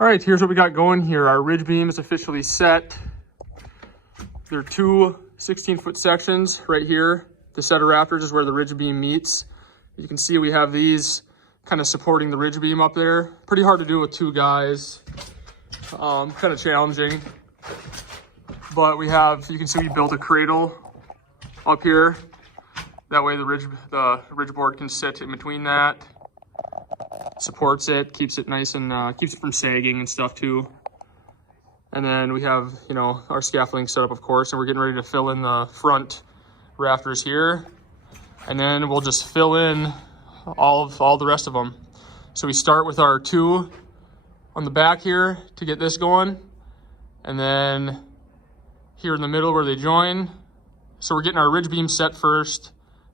All right, here's what we got going here. Our ridge beam is officially set. There are two 16-foot sections right here. The set of Rafters is where the ridge beam meets. You can see we have these kind of supporting the ridge beam up there. Pretty hard to do with two guys. Kind of challenging. But we have, you can see we built a cradle up here. That way the ridge board can sit in between that. Supports it, keeps it nice and keeps it from sagging and stuff too. And then we have, you know, our scaffolding set up, of course, and we're getting ready to fill in the front rafters here. And then we'll just fill in all the rest of them. So we start with our two on the back here to get this going. And then here in the middle where they join. So we're getting our ridge beam set first.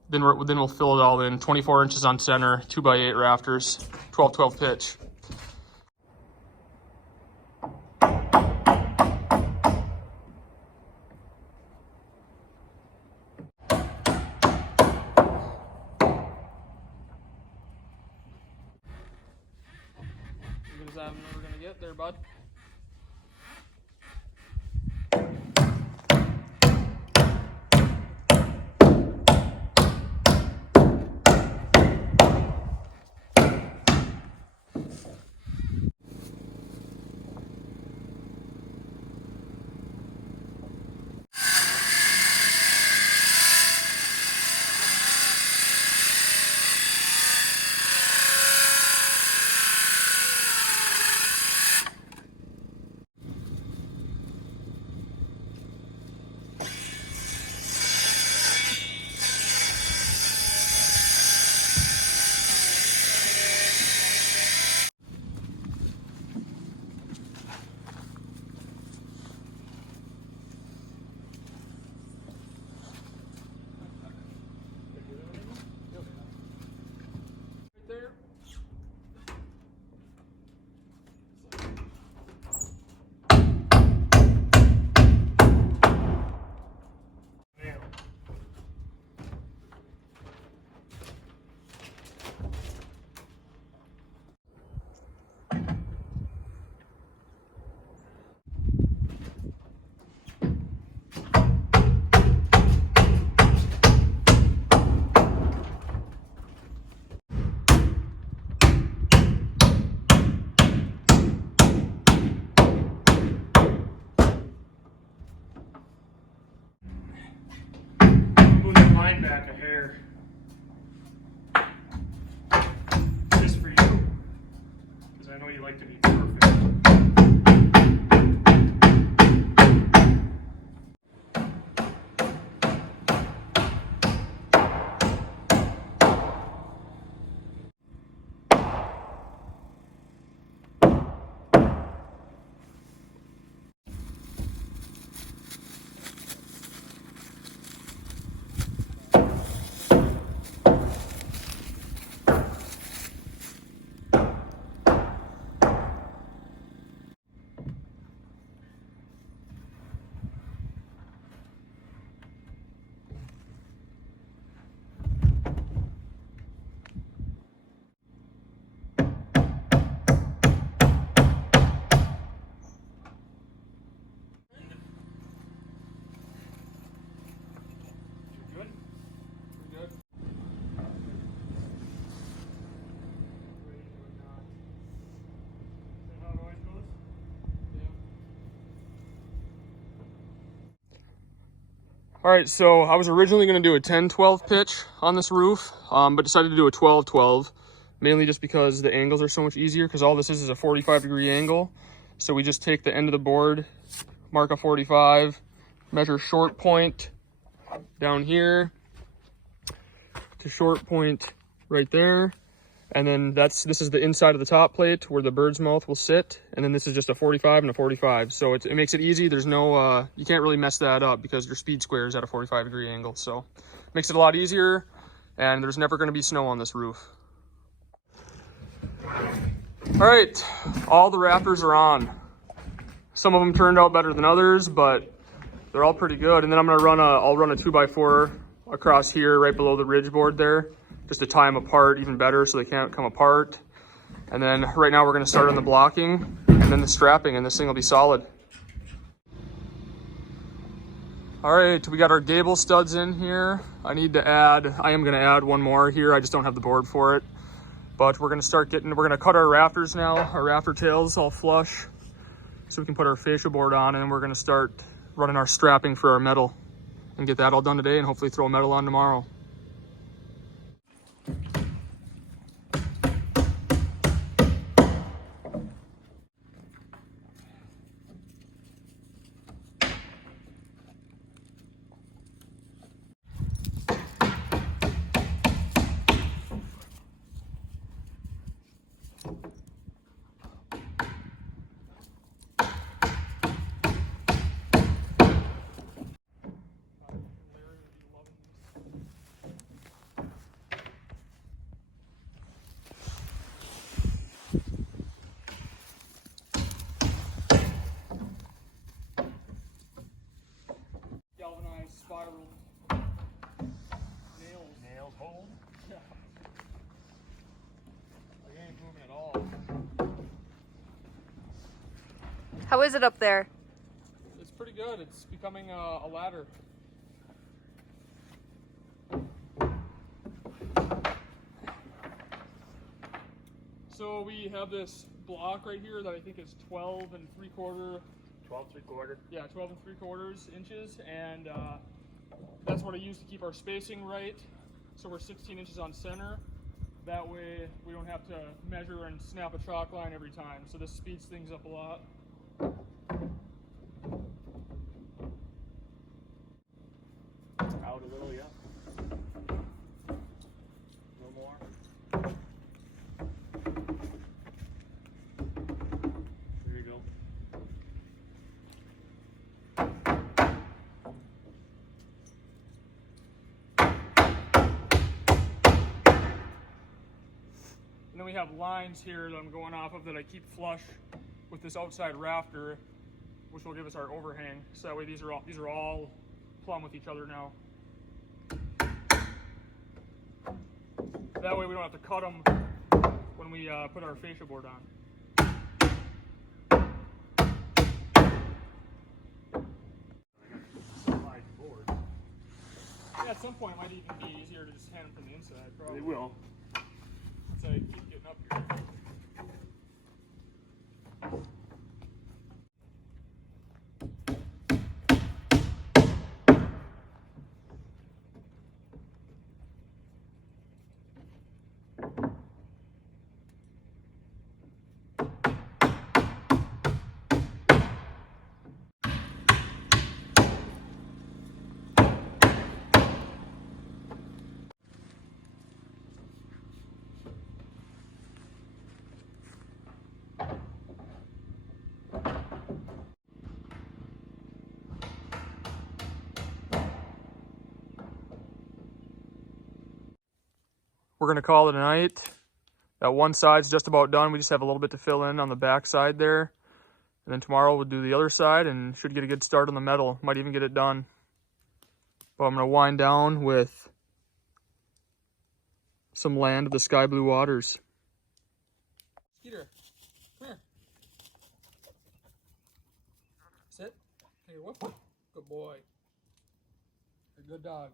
Then we'll fill it all in. 24 inches on center, 2x8 rafters, 12-12 pitch. As good as I'm never gonna get there, bud. Back a hair. Just for you, because I know you like to be perfect. All right, so I was originally going to do a 10-12 pitch on this roof, but decided to do a 12-12, mainly just because the angles are so much easier, because all this is a 45-degree angle. So we just take the end of the board, mark a 45, measure short point down here to short point right there. And then this is the inside of the top plate where the bird's mouth will sit. And then this is just a 45 and a 45. So it makes it easy. There's no, you can't really mess that up because your speed square is at a 45-degree angle. So it makes it a lot easier, and there's never gonna be snow on this roof. All right, all the Rafters are on. Some of them turned out better than others, but they're all pretty good. And then I'll run a 2x4 across here right below the ridge board there, just to tie them apart even better so they can't come apart. And then right now we're gonna start on the blocking. and then the strapping, and this thing will be solid. All right, we got our gable studs in here. I am gonna add one more here. I just don't have the board for it. But we're gonna cut our rafters now, our rafter tails all flush, so we can put our fascia board on, and we're gonna start running our strapping for our metal and get that all done today and hopefully throw metal on tomorrow. Galvanized spiral nails hold. Yeah. Like it ain't moving at all. How is it up there? It's pretty good. It's becoming a ladder. So we have this block right here that I think is 12 3/4. 12 3/4. Yeah, 12 3/4 inches, and that's what I use to keep our spacing right. So we're 16 inches on center. That way we don't have to measure and snap a chalk line every time. So this speeds things up a lot. Out a little, yeah. A little more. There you go. And then we have lines here that I'm going off of that I keep flush with this outside rafter, which will give us our overhang. So that way these are all plumb with each other now. That way we don't have to cut them when we put our fascia board on. Yeah, at some point it might even be easier to just hand them from the inside, probably. It will. Once I keep getting up here. We're gonna call it a night. That one side's just about done. We just have a little bit to fill in on the back side there. And then tomorrow we'll do the other side and should get a good start on the metal. Might even get it done. But I'm gonna wind down with some Land of the Sky Blue Waters. Skeeter, come here. Sit. Hey, whoop. Good boy. You're a good dog.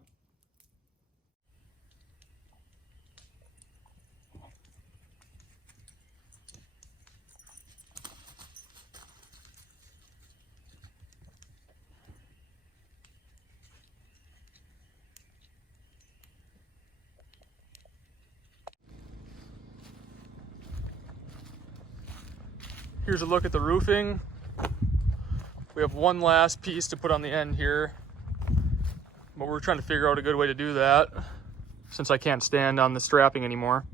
Here's a look at the roofing. We have one last piece to put on the end here, but we're trying to figure out a good way to do that since I can't stand on the strapping anymore.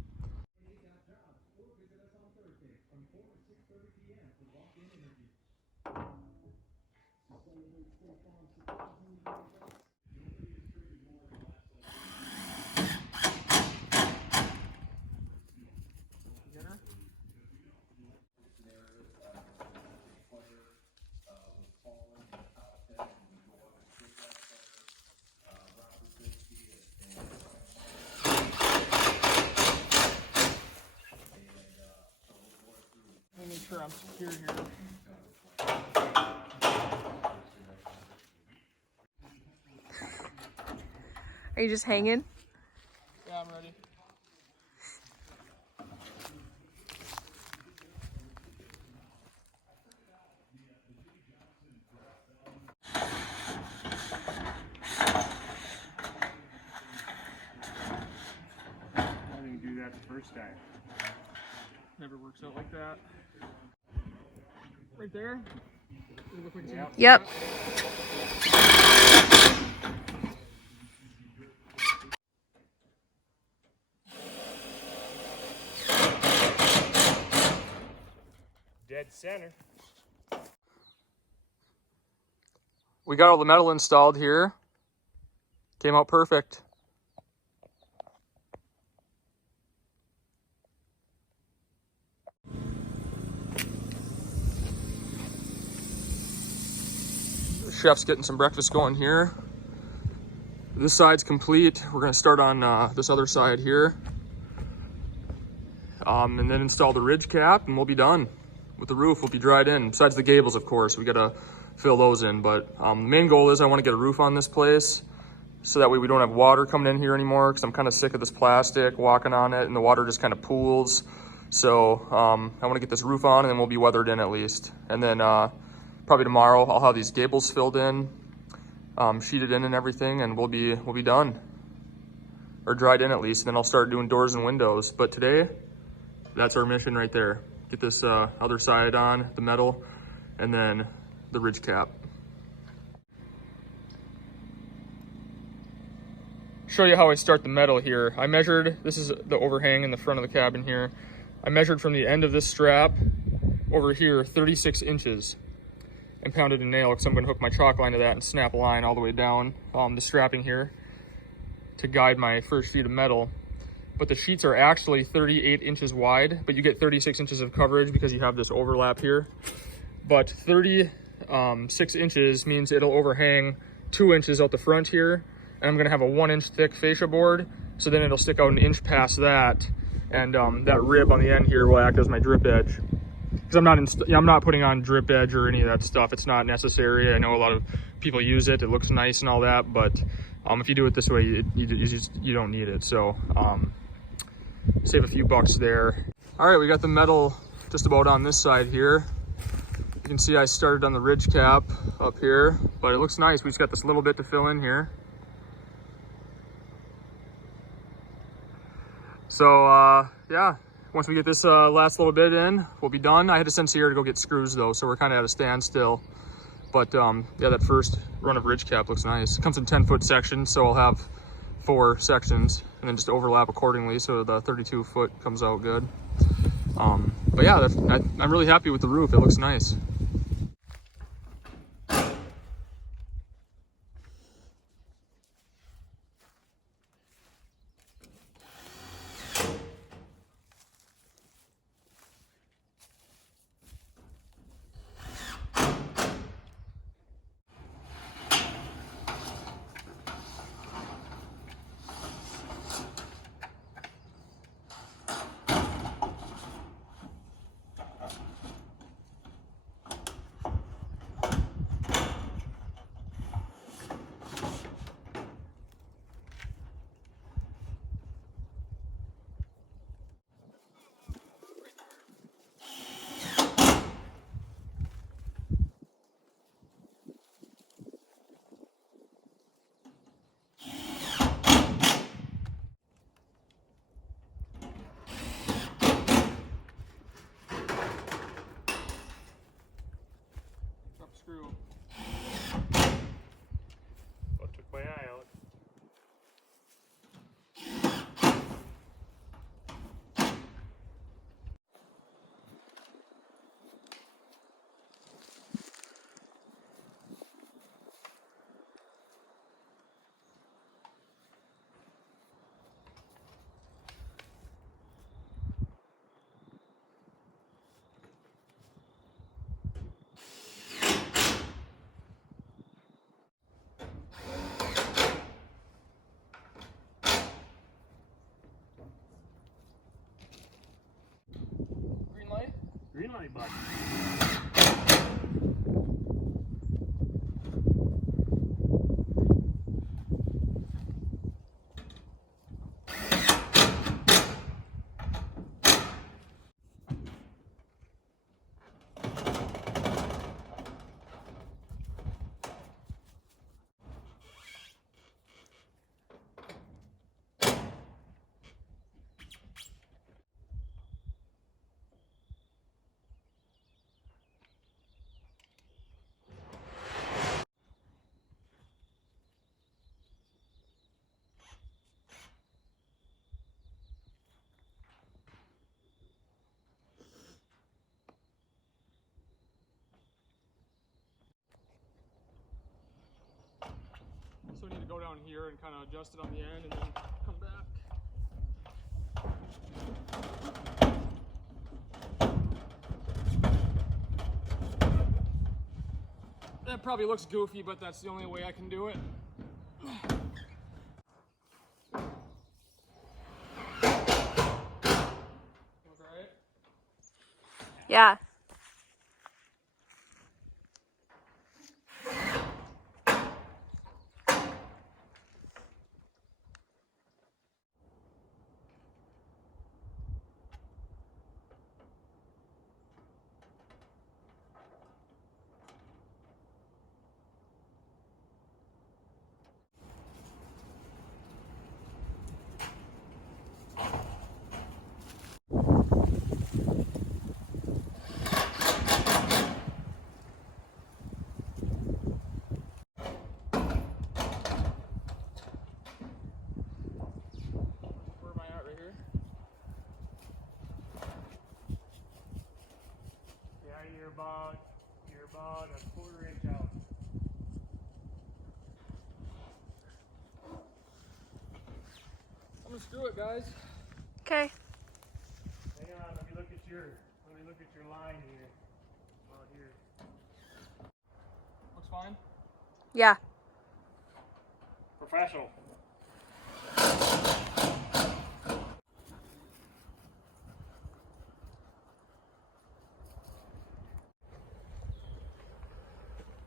I'm secure here. Are you just hanging? Yeah, I'm ready. I didn't do that the first time. Never works out like that. Right there. Does it look like it's Yep. Yep. Dead center. We got all the metal installed here. Came out perfect. The chef's getting some breakfast going here. This side's complete. We're gonna start on this other side here. And then install the ridge cap and we'll be done with the roof. We'll be dried in, besides the gables, of course. We gotta fill those in, but the main goal is I wanna get a roof on this place so that way we don't have water coming in here anymore, because I'm kind of sick of this plastic, walking on it, and the water just kind of pools. So I wanna get this roof on and then we'll be weathered in at least. And then probably tomorrow I'll have these gables filled in, sheeted in and everything, and we'll be done. Or dried in at least, and then I'll start doing doors and windows. But today, that's our mission right there. Get this other side on, the metal, and then the ridge cap. Show you how I start the metal here. I measured, this is the overhang in the front of the cabin here. I measured from the end of this strap over here 36 inches and pounded a nail, because I'm going to hook my chalk line to that and snap a line all the way down the strapping here to guide my first sheet of metal. But the sheets are actually 38 inches wide, but you get 36 inches of coverage because you have this overlap here. But 36 inches means it'll overhang 2 inches out the front here, and I'm gonna have a 1 inch thick fascia board, so then it'll stick out an inch past that, and that rib on the end here will act as my drip edge. Because I'm not putting on drip edge or any of that stuff. It's not necessary. I know a lot of people use it. It looks nice and all that, but if you do it this way, you don't need it. So save a few bucks there. All right, we got the metal just about on this side here. You can see I started on the ridge cap up here, but it looks nice. We just got this little bit to fill in here. So yeah, once we get this last little bit in, we'll be done. I had to send Sierra to go get screws though, so we're kind of at a standstill. But yeah, that first run of ridge cap looks nice. It comes in 10-foot sections, so I'll have 4 sections and then just overlap accordingly, so the 32-foot comes out good. But yeah, I'm really happy with the roof. It looks nice. money button. So we need to go down here and kind of adjust it on the end and then come back. That probably looks goofy, but that's the only way I can do it. Okay. Yeah. Where am I at right here? Yeah, you're about a quarter inch out. I'm gonna screw it, guys. Okay. Hang on, let me look at your line here. About here. Looks fine. Yeah. Professional.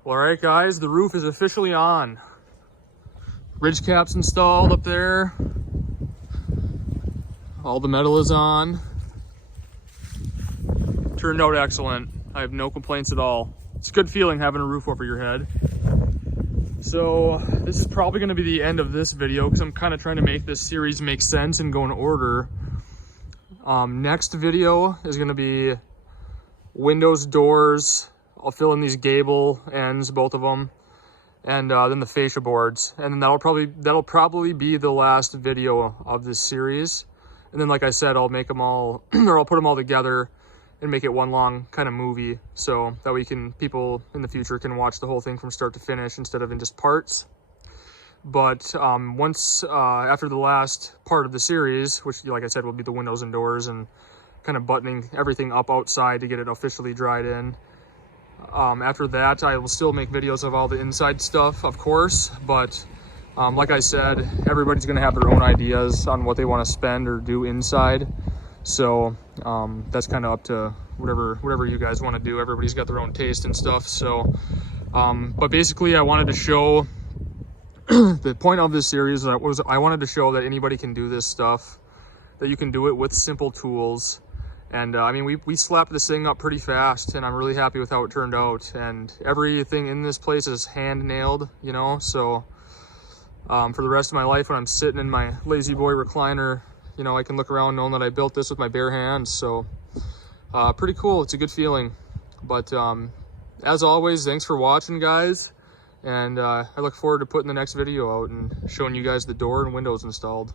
Well, all right, guys, the roof is officially on. Ridge cap's installed up there. All the metal is on. Turned out excellent. I have no complaints at all. It's a good feeling having a roof over your head. So this is probably going to be the end of this video because I'm kind of trying to make this series make sense and go in order. Next video is going to be windows, doors. I'll fill in these gable ends, both of them, and then the fascia boards, and then that'll probably be the last video of this series. And then, like I said, I'll make them all, or I'll put them all together and make it one long kind of movie, so that people in the future can watch the whole thing from start to finish instead of in just parts. But once after the last part of the series, which, like I said, will be the windows and doors and kind of buttoning everything up outside to get it officially dried in. After that, I will still make videos of all the inside stuff, of course, but like I said, everybody's going to have their own ideas on what they want to spend or do inside. So that's kind of up to whatever you guys want to do. Everybody's got their own taste and stuff. So, but basically I wanted to show, the point of this series was I wanted to show that anybody can do this stuff, that you can do it with simple tools. And I mean, we slapped this thing up pretty fast, and I'm really happy with how it turned out. And everything in this place is hand nailed, you know, so for the rest of my life, when I'm sitting in my lazy boy recliner, you know, I can look around knowing that I built this with my bare hands. So pretty cool. It's a good feeling. But as always, thanks for watching, guys. And I look forward to putting the next video out and showing you guys the door and windows installed.